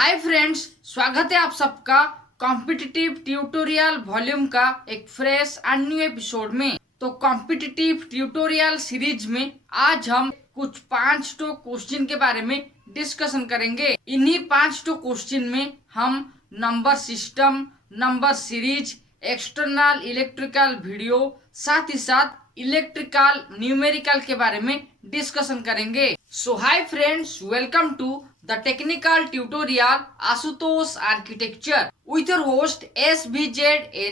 Hi friends, स्वागत है आप सबका कॉम्पिटिटिव ट्यूटोरियल वॉल्यूम का एक फ्रेश एंड न्यू एपिसोड में। तो कॉम्पिटिटिव ट्यूटोरियल सीरीज में आज हम कुछ 5 क्वेश्चन के बारे में डिस्कशन करेंगे। इन्हीं 5 क्वेश्चन में हम number system, number series, external electrical video, साथ ही साथ इलेक्ट्रिकल न्यूमेरिकल के बारे में डिस्कशन करेंगे। So hi friends, welcome to the technical tutorial Ashutosh architecture with your host SVZ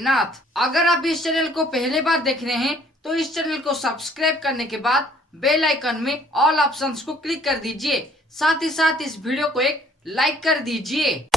Nath. अगर आप इस चैनल को पहले बार देख रहे हैं तो इस चैनल को सब्सक्राइब करने के बाद बेल आइकन में ऑल ऑप्शंस को क्लिक कर दीजिए। साथ ही साथ इस वीडियो को एक लाइक कर दीजिए।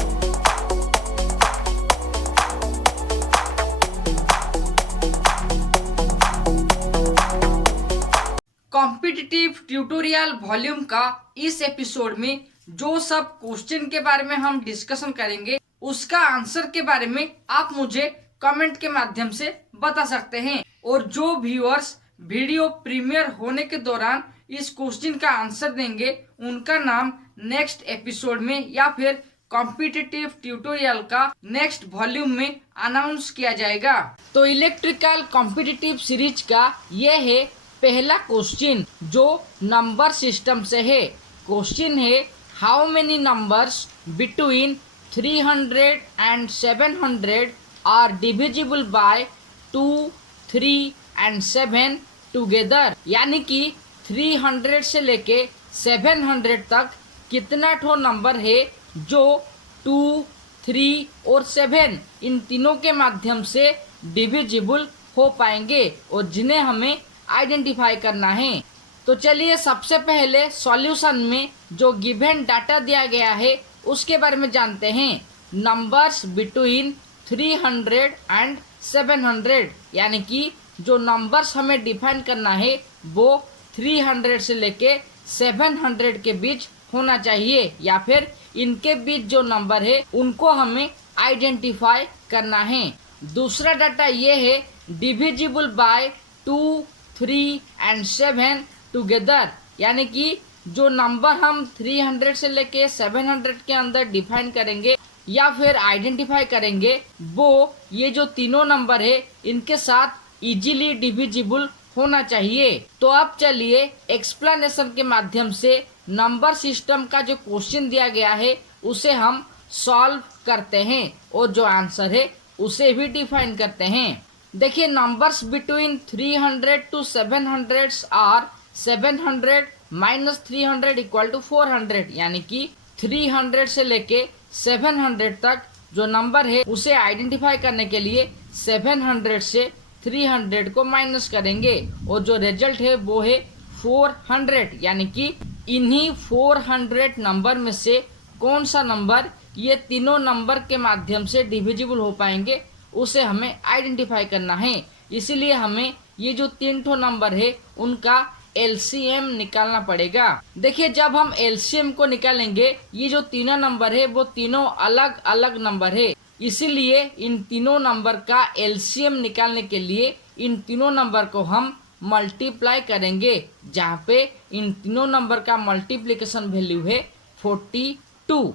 कॉम्पिटिटिव ट्यूटोरियल वॉल्यूम का इस एपिसोड में जो सब क्वेश्चन के बारे में हम डिस्कशन करेंगे उसका आंसर के बारे में आप मुझे कमेंट के माध्यम से बता सकते हैं। और जो व्यूअर्स वीडियो प्रीमियर होने के दौरान इस क्वेश्चन का आंसर देंगे उनका नाम नेक्स्ट एपिसोड में या फिर कॉम्पिटिटिव ट्यूटोरियल का नेक्स्ट वॉल्यूम में अनाउंस किया जाएगा। तो इलेक्ट्रिकल कॉम्पिटिटिव सीरीज का ये है पहला क्वेश्चन जो नंबर सिस्टम से है। क्वेश्चन है how many numbers between 300 and 700 are divisible by 2, 3 and 7 together. यानी कि 300 से लेके 700 तक कितना ठो नंबर है जो 2, 3 और 7 इन तीनों के माध्यम से डिविजिबल हो पाएंगे और जिन्हें हमें आइडेंटिफाई करना है। तो चलिए सबसे पहले सॉल्यूशन में जो गिवन डाटा दिया गया है उसके बारे में जानते हैं। नंबर्स बिटवीन 300 and 700 यानी कि जो नंबर्स हमें डिफाइन करना है वो 300 से लेके 700 के बीच होना चाहिए या फिर इनके बीच जो नंबर है उनको हमें आइडेंटिफाई करना है। दूसरा डाटा ये है डिविजिबल बाय 2, 3 and 7 टुगेदर। यानी कि जो नंबर हम 300 से लेके 700 के अंदर डिफाइन करेंगे या फिर आइडेंटिफाई करेंगे वो ये जो तीनों नंबर है इनके साथ इजीली डिविजिबल होना चाहिए। तो अब चलिए एक्सप्लेनेशन के माध्यम से नंबर सिस्टम का जो क्वेश्चन दिया गया है उसे हम सॉल्व करते हैं और जो आंसर है उसे भी डिफाइन करते हैं। देखिए numbers between 300 to 700 are 700 minus 300 equal to 400। यानी कि 300 से लेके 700 तक जो नंबर है उसे आइडेंटिफाई करने के लिए 700 से 300 को माइनस करेंगे और जो रिजल्ट है वो है 400। यानी कि इन्हीं 400 नंबर में से कौन सा नंबर ये तीनों नंबर के माध्यम से डिविजिबल हो पाएंगे उसे हमें आइडेंटिफाई करना है। इसीलिए हमें ये जो 3 ठो नंबर है उनका LCM निकालना पड़ेगा। देखिए जब हम LCM को निकालेंगे ये जो तीनों नंबर है वो तीनों अलग अलग नंबर है। इसीलिए इन तीनों नंबर का LCM निकालने के लिए इन तीनों नंबर को हम मल्टीप्लाई करेंगे जहाँ पे इन तीनों नंबर का मल्टीप्लिकेशन वैल्यू है 42।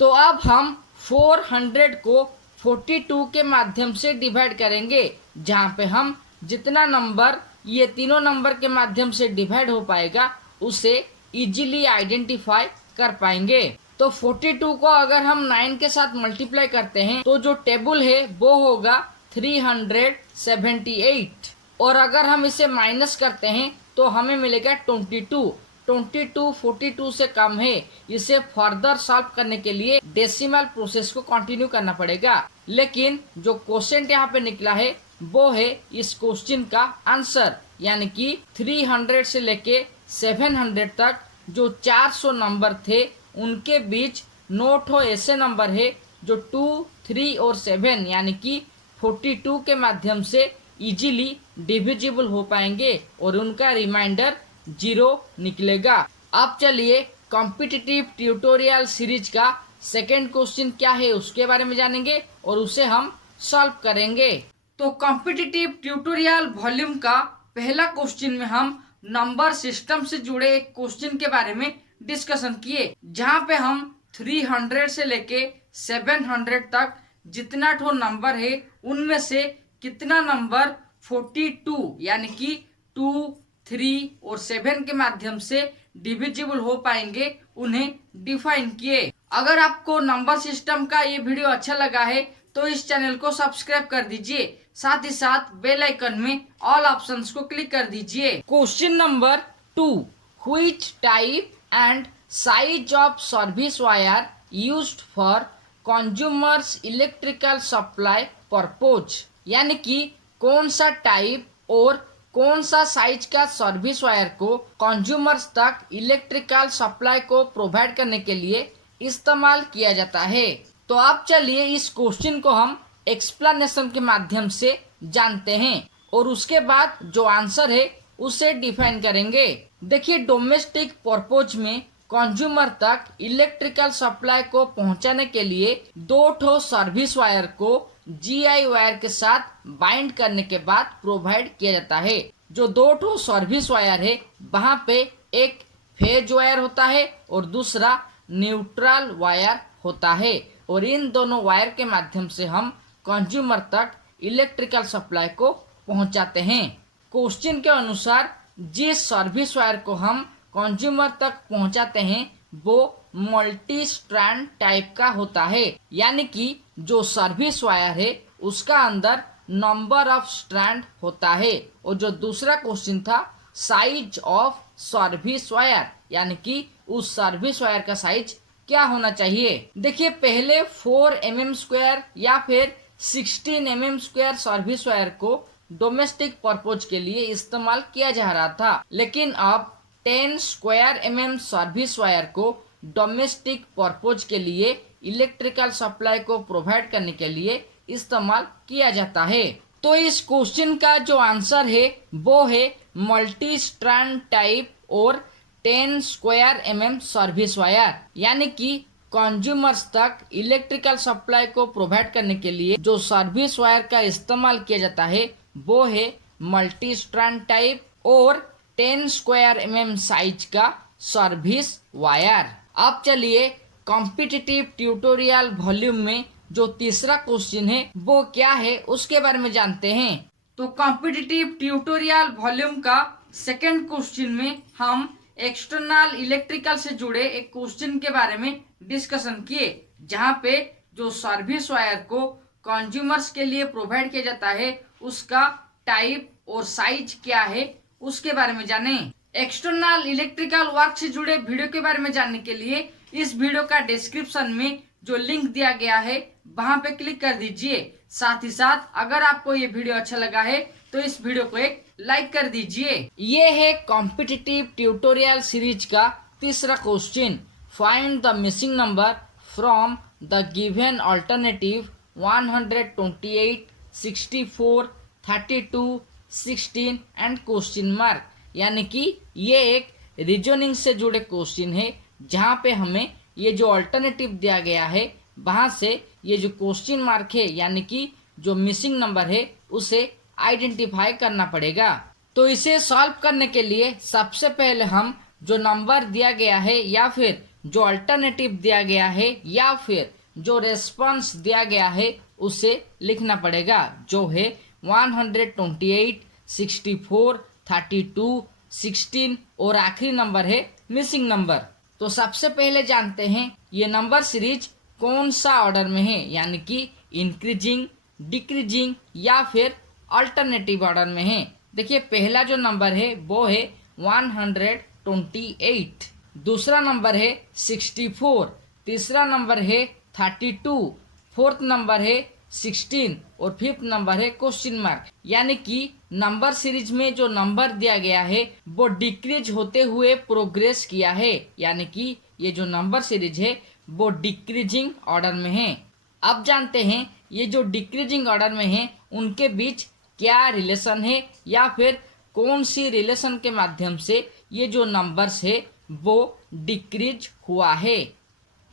तो अब हम 400 को 42 के माध्यम से डिवाइड करेंगे जहाँ पे हम जितना नंबर ये तीनों नंबर के माध्यम से डिवाइड हो पाएगा उसे इजीली आइडेंटिफाई कर पाएंगे। तो 42 को अगर हम 9 के साथ मल्टीप्लाई करते हैं तो जो टेबल है वो होगा 378 और अगर हम इसे माइनस करते हैं तो हमें मिलेगा 22। 22 42 से कम है। इसे फर्दर सॉल्व करने के लिए डेसिमल प्रोसेस को कंटिन्यू करना पड़ेगा। लेकिन जो क्वेश्चन यहाँ पे निकला है वो है इस क्वेश्चन का आंसर। यानी कि 300 से लेके 700 तक जो 400 नंबर थे उनके बीच 9 ठो ऐसे नंबर है जो 2, 3 और 7 यानी कि 42 के माध्यम से इजीली डिविजिबल हो पाएंगे और उनका रिमाइंडर 0 निकलेगा। अब चलिए कॉम्पिटिटिव ट्यूटोरियल सीरीज का सेकेंड क्वेश्चन क्या है उसके बारे में जानेंगे और उसे हम सॉल्व करेंगे। तो कॉम्पिटिटिव ट्यूटोरियल वॉल्यूम का पहला क्वेश्चन में हम नंबर सिस्टम से जुड़े एक क्वेश्चन के बारे में डिस्कशन किए जहाँ पे हम 300 से लेके 700 तक जितना ठो नंबर है उनमें से कितना नंबर 42 यानी कि 2, 3 और 7 के माध्यम से डिविजिबल हो पाएंगे उन्हें डिफाइन किए। अगर आपको नंबर सिस्टम का ये वीडियो अच्छा लगा है तो इस चैनल को सब्सक्राइब कर दीजिए, साथ ही साथ बेल आइकन में ऑल ऑप्शंस को क्लिक कर दीजिए। Question number 2, which type and size of service wire used for consumers electrical supply purpose, यानी कि कौन सा टाइप और कौन सा साइज का सर्विस वायर को कंज्यूमर्स तक इलेक्ट्रिकल सप्लाई को प्रोवाइड करने के लिए इस्तेमाल किया जाता है। तो आप चलिए इस क्वेश्चन को हम एक्सप्लेनेशन के माध्यम से जानते हैं और उसके बाद जो आंसर है उसे डिफाइन करेंगे। देखिए, डोमेस्टिक पर्पज में कंज्यूमर तक इलेक्ट्रिकल सप्लाई को पहुंचाने के लिए 2 ठो सर्विस वायर को GI वायर के साथ बाइंड करने के बाद प्रोवाइड किया जाता है। जो 2 ठो सर्विस वायर है वहां पे एक फेज वायर होता है और दूसरा न्यूट्रल वायर होता है और इन दोनों वायर के माध्यम से हम कंज्यूमर तक इलेक्ट्रिकल सप्लाई को पहुंचाते हैं। क्वेश्चन के अनुसार जिस सर्विस वायर को हम कंज्यूमर तक पहुंचाते हैं वो मल्टी स्ट्रैंड टाइप का होता है, यानी कि जो सर्विस वायर है उसका अंदर नंबर ऑफ स्ट्रैंड होता है। और जो दूसरा क्वेश्चन था साइज ऑफ सर्विस वायर, यानी कि उस सर्विस वायर का साइज क्या होना चाहिए। देखिए, पहले 4 mm स्क्वायर या फिर 16 mm स्क्वायर सर्विस वायर को डोमेस्टिक पर्पज के लिए इस्तेमाल किया जा रहा था, लेकिन अब 10 स्क्वायर mm सर्विस वायर को डोमेस्टिक पर्पज के लिए इलेक्ट्रिकल सप्लाई को प्रोवाइड करने के लिए इस्तेमाल किया जाता है। तो इस क्वेश्चन का जो आंसर है वो है मल्टी स्ट्रैंड टाइप और 10 स्क्वायर mm सर्विस वायर, यानी कि कंज्यूमर्स तक इलेक्ट्रिकल सप्लाई को प्रोवाइड करने के लिए जो सर्विस वायर का इस्तेमाल किया जाता है वो है मल्टी स्ट्रैंड टाइप और 10 स्क्वायर mm साइज का सर्विस वायर। अब चलिए कॉम्पिटिटिव ट्यूटोरियल वॉल्यूम में जो तीसरा क्वेश्चन है वो क्या है उसके बारे में जानते हैं। तो कॉम्पिटिटिव ट्यूटोरियल वॉल्यूम का सेकंड क्वेश्चन में हम एक्सटर्नल इलेक्ट्रिकल से जुड़े एक क्वेश्चन के बारे में डिस्कशन किए, जहां पे जो सर्विस वायर को कंज्यूमर्स के लिए प्रोवाइड किया जाता है उसका टाइप और साइज क्या है उसके बारे में जाने। एक्सटर्नल इलेक्ट्रिकल वर्क से जुड़े वीडियो के बारे में जानने के लिए इस वीडियो का डिस्क्रिप्शन में जो लिंक दिया गया है वहां पे क्लिक कर दीजिए। साथ ही साथ अगर आपको ये वीडियो अच्छा लगा है तो इस वीडियो को एक लाइक कर दीजिए। ये है कॉम्पिटिटिव ट्यूटोरियल सीरीज का तीसरा question. Find the missing number from the given alternative 128, 64, 32, 16 and question mark, यानी कि ये एक रीजनिंग से जुड़े क्वेश्चन है जहाँ पे हमें ये जो अल्टरनेटिव दिया गया है वहाँ से ये जो क्वेश्चन मार्क है यानी कि जो मिसिंग नंबर है उसे आइडेंटिफाई करना पड़ेगा। तो इसे सॉल्व करने के लिए सबसे पहले हम जो नंबर दिया गया है या फिर जो अल्टरनेटिव दिया गया है या फिर जो रेस्पॉन्स दिया गया है उसे लिखना पड़ेगा, जो है 128, 64, 32, 16 और आखिरी नंबर है मिसिंग नंबर। तो सबसे पहले जानते हैं ये नंबर सीरीज कौन सा ऑर्डर में है, यानी कि इंक्रीजिंग, डिक्रीजिंग या फिर अल्टरनेटिव ऑर्डर में है। देखिए, पहला जो नंबर है वो है 128, दूसरा नंबर है 64, तीसरा नंबर है 32, फोर्थ नंबर है 16 और फिफ्थ नंबर है क्वेश्चन मार्क। यानी कि नंबर सीरीज में जो नंबर दिया गया है वो डिक्रीज होते हुए प्रोग्रेस किया है, यानी कि ये जो नंबर सीरीज है वो डिक्रीजिंग ऑर्डर में है। अब जानते हैं ये जो डिक्रीजिंग ऑर्डर में है उनके बीच क्या रिलेशन है या फिर कौन सी रिलेशन के माध्यम से ये जो नंबर्स है वो डिक्रीज हुआ है।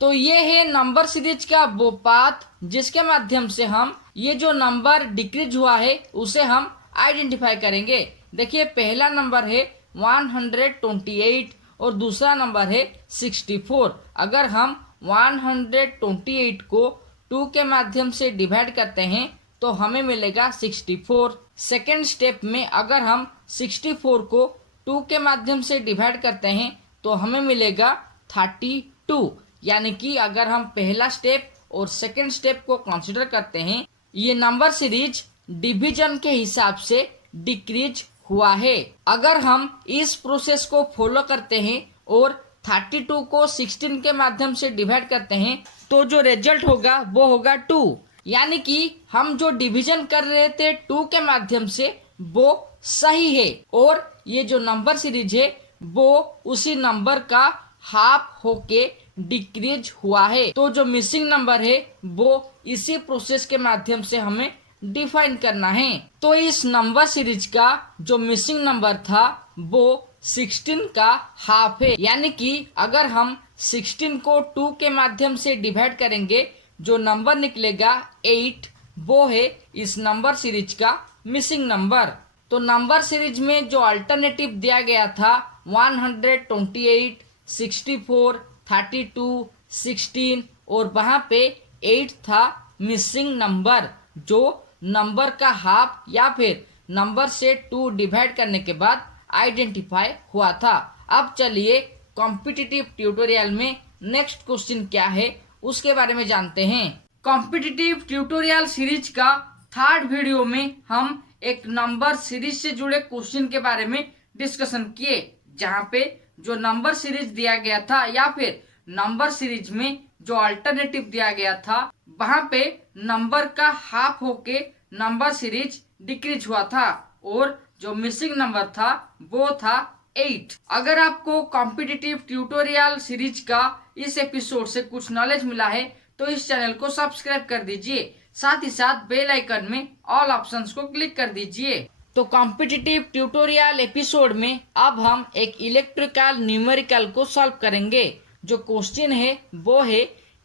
तो ये है नंबर सीरीज का वो पाथ जिसके माध्यम से हम ये जो नंबर डिक्रीज हुआ है उसे हम आइडेंटिफाई करेंगे। देखिए, पहला नंबर है 128 और दूसरा नंबर है 64। अगर हम 128 को 2 के माध्यम से डिवाइड करते हैं तो हमें मिलेगा 64। सेकेंड स्टेप में अगर हम 64 को 2 के माध्यम से डिवाइड करते हैं तो हमें मिलेगा 32। यानी कि अगर हम पहला स्टेप और सेकेंड स्टेप को कंसिडर करते हैं, ये नंबर सीरीज डिवीजन के हिसाब से डिक्रीज हुआ है। अगर हम इस प्रोसेस को फॉलो करते हैं और 32 को 16 के माध्यम से डिवाइड करते हैं तो जो रिजल्ट होगा वो होगा 2। यानी कि हम जो डिवीजन कर रहे थे 2 के माध्यम से वो सही है और ये जो नंबर सीरीज है वो उसी नंबर का हाफ होके डिक्रीज हुआ है। तो जो मिसिंग नंबर है वो इसी प्रोसेस के माध्यम से हमें डिफाइन करना है। तो इस नंबर सीरीज का जो मिसिंग नंबर था वो 16 का हाफ है। यानी कि अगर हम 16 को 2 के माध्यम से डिवाइड करेंगे जो नंबर निकलेगा 8, वो है इस नंबर सीरीज का मिसिंग नंबर। तो नंबर सीरीज में जो अल्टरनेटिव दिया गया था 128, 64, 32, 16 और वहां पे 8 था मिसिंग नंबर, जो नंबर का हाफ या फिर नंबर से 2 डिवाइड करने के बाद आइडेंटिफाई हुआ था। अब चलिए कॉम्पिटिटिव ट्यूटोरियल में नेक्स्ट क्वेश्चन क्या है उसके बारे में जानते हैं। कॉम्पिटिटिव ट्यूटोरियल सीरीज का थर्ड वीडियो में हम एक नंबर सीरीज से जुड़े क्वेश्चन के बारे में डिस्कशन किए, जहां पे जो नंबर सीरीज दिया गया था या फिर नंबर सीरीज में जो अल्टरनेटिव दिया गया था वहां पे नंबर का हाफ होके नंबर सीरीज डिक्रीज हुआ था और जो मिसिंग नंबर था वो था 8। अगर आपको कॉम्पिटिटिव ट्यूटोरियल सीरीज का इस एपिसोड से कुछ नॉलेज मिला है तो इस चैनल को सब्सक्राइब कर दीजिए, साथ ही साथ बेल आइकन में ऑल ऑप्शंस को क्लिक कर दीजिए। तो कॉम्पिटिटिव ट्यूटोरियल एपिसोड में अब हम एक इलेक्ट्रिकल न्यूमेरिकल को सॉल्व करेंगे। जो क्वेश्चन है वो है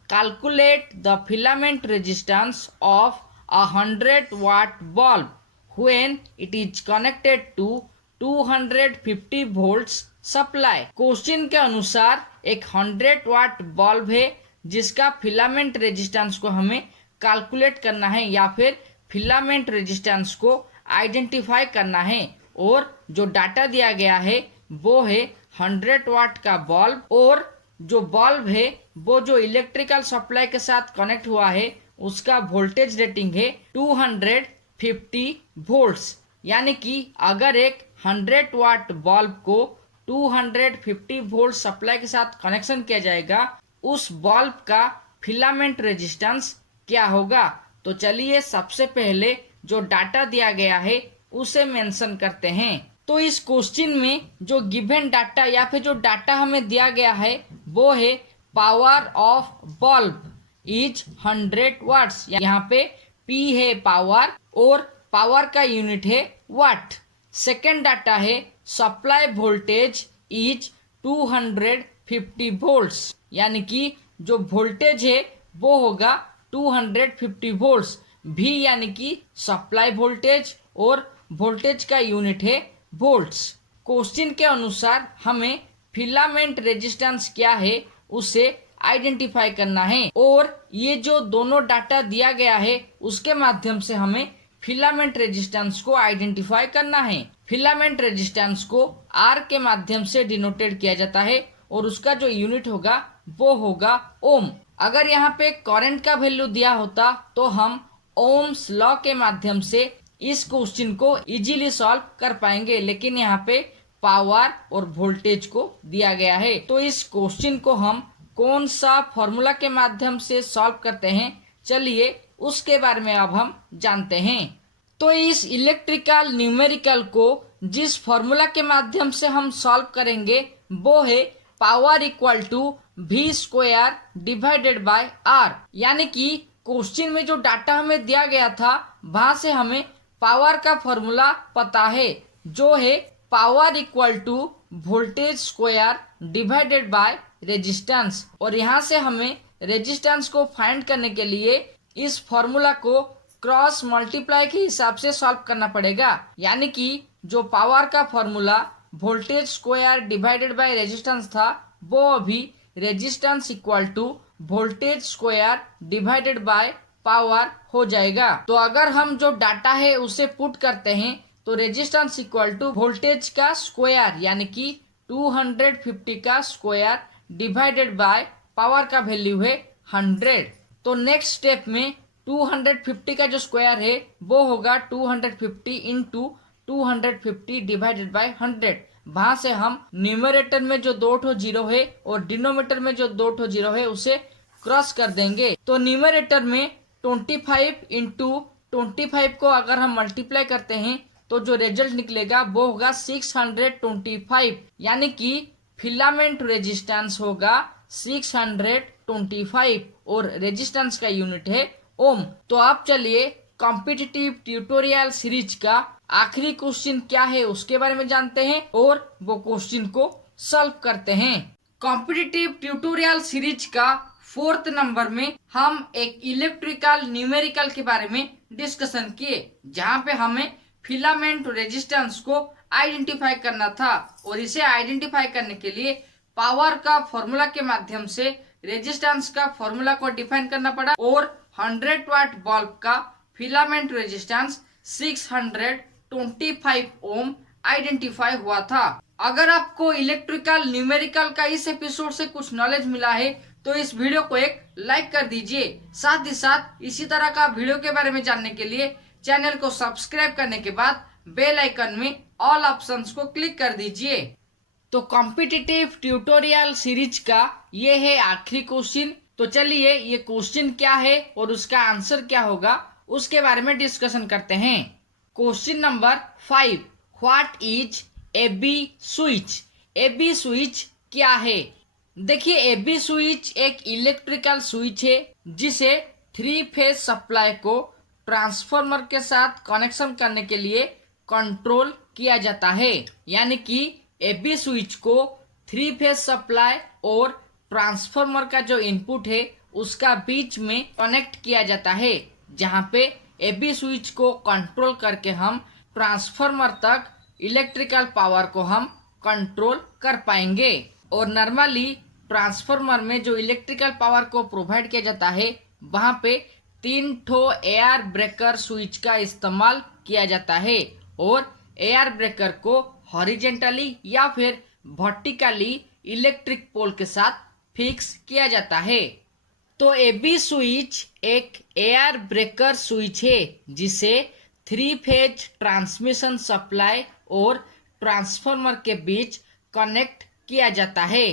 calculate the filament resistance of 100 watt bulb when it is connected to 250 volts supply. Question के अनुसार एक 100 वाट बल्ब है जिसका फिलामेंट रेजिस्टेंस को हमें कैलकुलेट करना है या फिर फिलामेंट रेजिस्टेंस को आइडेंटिफाई करना है और जो डाटा दिया गया है वो है 100 वाट का बल्ब और जो बल्ब है वो जो इलेक्ट्रिकल सप्लाई के साथ कनेक्ट हुआ है उसका वोल्टेज रेटिंग है 250 वोल्ट्स। यानी कि अगर एक 100 वाट बल्ब को 250 वोल्ट सप्लाई के साथ कनेक्शन किया जाएगा उस बल्ब का फिलामेंट रेजिस्टेंस क्या होगा। तो चलिए सबसे पहले जो डाटा दिया गया है उसे मेंशन करते हैं। तो इस क्वेश्चन में जो गिवन डाटा या फिर जो डाटा हमें दिया गया है वो है power of bulb is 100 watts. यहाँ पे P है पावर और पावर का यूनिट है वाट। सेकेंड डाटा है सप्लाई वोल्टेज इज 250 वोल्ट्स, यानी कि जो वोल्टेज है वो होगा 250 वोल्ट्स। V यानी कि सप्लाई वोल्टेज और वोल्टेज का यूनिट है वोल्ट्स। क्वेश्चन के अनुसार हमें फिलामेंट रेजिस्टेंस क्या है उसे आइडेंटिफाई करना है और ये जो दोनों डाटा दिया गया है उसके माध्यम से हमें फिलामेंट रेजिस्टेंस को आइडेंटिफाई करना है। फिलामेंट रेजिस्टेंस को R के माध्यम से डिनोटेड किया जाता है और उसका जो यूनिट होगा वो होगा ओम। अगर यहाँ पे करंट का वैल्यू दिया होता तो हम ओम्स लॉ के माध्यम से इस क्वेश्चन को इजीली सॉल्व कर पाएंगे, लेकिन यहाँ पे पावर और वोल्टेज को दिया गया है। तो इस क्वेश्चन को हम कौन सा फॉर्मूला के माध्यम से सॉल्व करते हैं, चलिए उसके बारे में अब हम जानते हैं। तो इस इलेक्ट्रिकल न्यूमेरिकल को जिस फॉर्मूला के माध्यम से हम सॉल्व करेंगे वो है power equal to V square divided by R। यानी कि क्वेश्चन में जो डाटा हमें दिया गया था वहां से हमें पावर का फॉर्मूला पता है जो है power equal to voltage square divided by resistance, और यहाँ से हमें रेजिस्टेंस को फाइंड करने के लिए इस फॉर्मूला को क्रॉस मल्टीप्लाई के हिसाब से सॉल्व करना पड़ेगा। यानी कि जो पावर का formula voltage square divided by resistance था वो अभी resistance equal to voltage square divided by power हो जाएगा। तो अगर हम जो डाटा है उसे पुट करते हैं तो रेजिस्टेंस इक्वल टू वोल्टेज का स्क्वायर यानी कि 250 का स्क्वायर डिवाइडेड बाय पावर का वैल्यू है 100। तो नेक्स्ट स्टेप में 250 का जो स्क्वायर है वो होगा 250 इंटू 250 डिवाइडेड बाय 100। वहां से हम न्यूमरेटर में जो 2 जीरो है और डिनोमिनेटर में जो 2 जीरो है उसे क्रॉस कर देंगे। तो न्यूमरेटर में 25 इंटू 25 को अगर हम मल्टीप्लाई करते हैं तो जो रिजल्ट निकलेगा वो होगा 625, यानी कि फिलामेंट रेजिस्टेंस होगा 625 और रेजिस्टेंस का यूनिट है ओम। तो आप चलिए कॉम्पिटिटिव ट्यूटोरियल सीरीज का आखिरी क्वेश्चन क्या है उसके बारे में जानते हैं और वो क्वेश्चन को सॉल्व करते हैं। कॉम्पिटिटिव ट्यूटोरियल सीरीज का 4th नंबर में हम एक इलेक्ट्रिकल न्यूमेरिकल के बारे में डिस्कशन किए, जहाँ पे हमें फिलामेंट रेजिस्टेंस को आइडेंटिफाई करना था और इसे आइडेंटिफाई करने के लिए पावर का फॉर्मूला के माध्यम से रेजिस्टेंस का फॉर्मूला को डिफाइन करना पड़ा और 100 वाट बल्ब का फिलामेंट रेजिस्टेंस 625 ओम आइडेंटिफाई हुआ था। अगर आपको इलेक्ट्रिकल न्यूमेरिकल का इस एपिसोड से कुछ नॉलेज मिला है तो इस वीडियो को एक लाइक कर दीजिए। साथ ही साथ इसी तरह का वीडियो के बारे में जानने के लिए चैनल को सब्सक्राइब करने के बाद बेल आइकन में ऑल ऑप्शंस को क्लिक कर दीजिए। तो कॉम्पिटिटिव ट्यूटोरियल सीरीज का ये है आखिरी क्वेश्चन। तो चलिए ये क्वेश्चन क्या है और उसका आंसर क्या होगा उसके बारे में डिस्कशन करते हैं। Question number 5, what is AB switch. AB switch क्या है? देखिए एबी स्विच एक इलेक्ट्रिकल स्विच है जिसे 3 फेज सप्लाई को ट्रांसफार्मर के साथ कनेक्शन करने के लिए कंट्रोल किया जाता है। यानी कि एबी स्विच को 3 फेज सप्लाई और ट्रांसफार्मर का जो इनपुट है उसका बीच में कनेक्ट किया जाता है, जहां पे एबी स्विच को कंट्रोल करके हम ट्रांसफार्मर तक इलेक्ट्रिकल पावर को हम कंट्रोल कर पाएंगे। और नॉर्मली ट्रांसफार्मर में जो इलेक्ट्रिकल पावर को प्रोवाइड किया जाता है वहां पे 3 ठो एयर ब्रेकर स्विच का इस्तेमाल किया जाता है और एयर ब्रेकर को हॉरिजेंटली या फिर वर्टिकली इलेक्ट्रिक पोल के साथ फिक्स किया जाता है। तो एबी स्विच एक एयर ब्रेकर स्विच है जिसे 3 फेज ट्रांसमिशन सप्लाई और ट्रांसफार्मर के बीच कनेक्ट किया जाता है।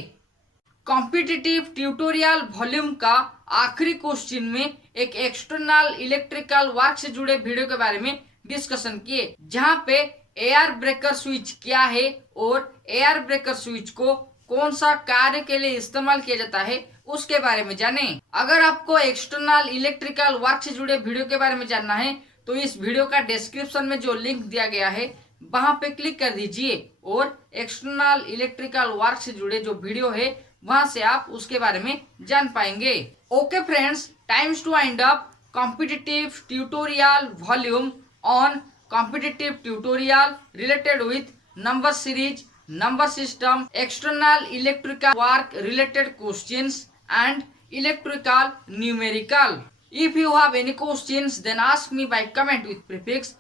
कॉम्पिटिटिव ट्यूटोरियल वॉल्यूम का आखिरी क्वेश्चन में एक एक्सटर्नल इलेक्ट्रिकल वर्क से जुड़े वीडियो के बारे में डिस्कशन किए, जहां पे एयर ब्रेकर स्विच क्या है और एयर ब्रेकर स्विच को कौन सा कार्य के लिए इस्तेमाल किया जाता है उसके बारे में जाने। अगर आपको एक्सटर्नल इलेक्ट्रिकल वर्क से जुड़े वीडियो के बारे में जानना है तो इस वीडियो का डिस्क्रिप्शन में जो लिंक दिया गया है वहां पे क्लिक कर दीजिए और एक्सटर्नल इलेक्ट्रिकल वर्क से जुड़े जो वीडियो है वहां से आप उसके बारे में जान पाएंगे। Okay friends, times to wind up competitive tutorial volume on competitive tutorial related with number series, number system, external electrical work related questions and electrical numerical. If you have any questions then ask me by comment with prefix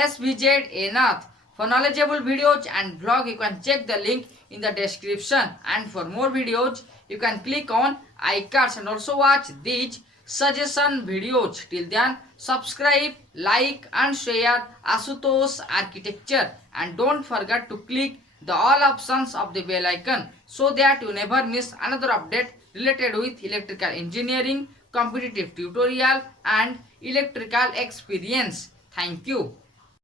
#SVZAnath. For knowledgeable videos and blog you can check the link in the description, and for more videos you can click on iCards and also watch these suggestion videos. Till then subscribe, like and share Asutosh Architecture, and don't forget to click the all options of the bell icon so that you never miss another update related with electrical engineering, competitive tutorial and electrical experience. Thank you.